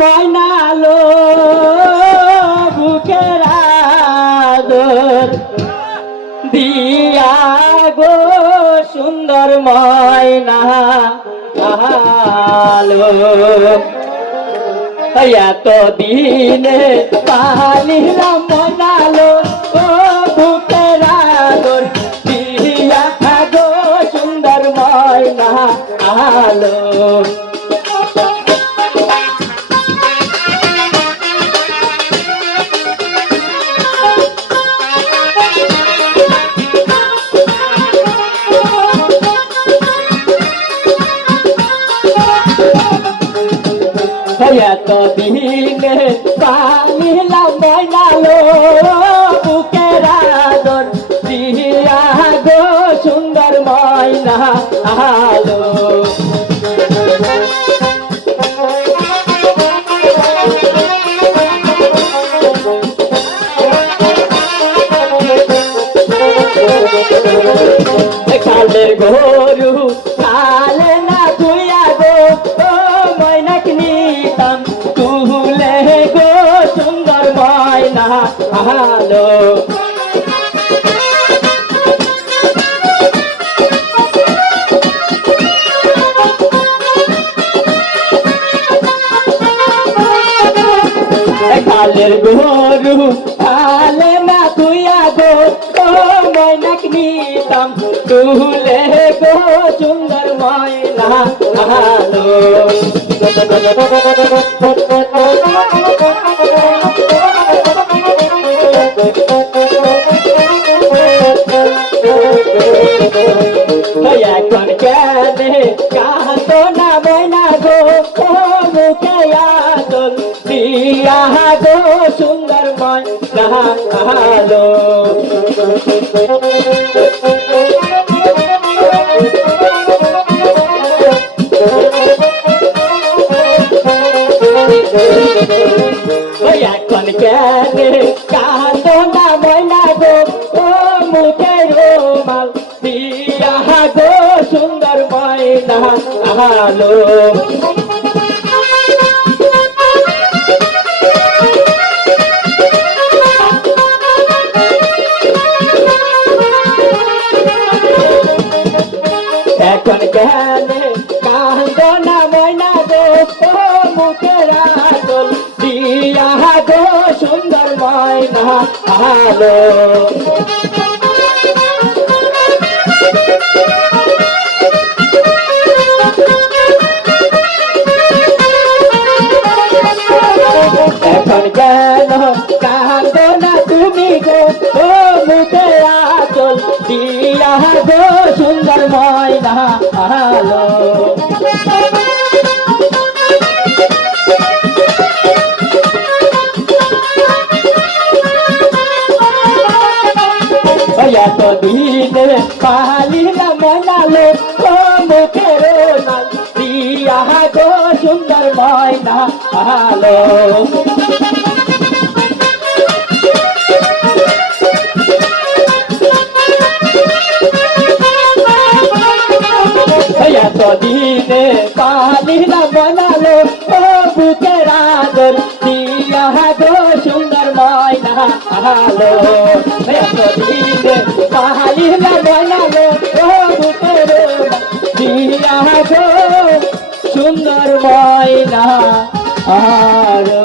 ময়নালো বুকের আদর দিয়া গো সুন্দর ময়না আলো এত দিনে পালিলাম ময়নালো ও বুকের আদর দিয়া গো সুন্দর ময়না আলো এত দিনে পালিলাম ময়নালো বুকের আদর দিয়া গো সুন্দর ময়না আলো কালের গরু কালে না ধুইয়া গো ও ময়নাক নিতাম তুলে গো সুন্দর ময়না আলো কালের গরু কালে না ধুইয়া গো ও ময়নাক নিতাম তুলে গো সুন্দর ময়না আলো এখন কেনে কাঁদো না ময়না গো ও মুখে আদর দিয়া গো সুন্দর ময়না আলো এখন কেনে কাঁদো না ময়না গো ও মুখে রুমাল দিয়া গো সুন্দর ময়না আলো এখন কেনে কাঁদো না ময়না গো ও মুখের আদর দিয়া গো সুন্দর ময়না আলো এখন কেন কাঁদো না তুমি গো ও মুখের আদর দিয়া গো সুন্দর ময়না আলো এত দিনে পালিলাম ময়নালো ও মুখের নাল দিয়া গো সুন্দর ময়না আলো এত দিনে পালিলাম ময়নালো ও বুকের আদর দিয়া গো সুন্দর ময়না আলো এত দিনে পালিলাম ময়নালো ও বুকের দিয়া গো সুন্দর ময়না আলো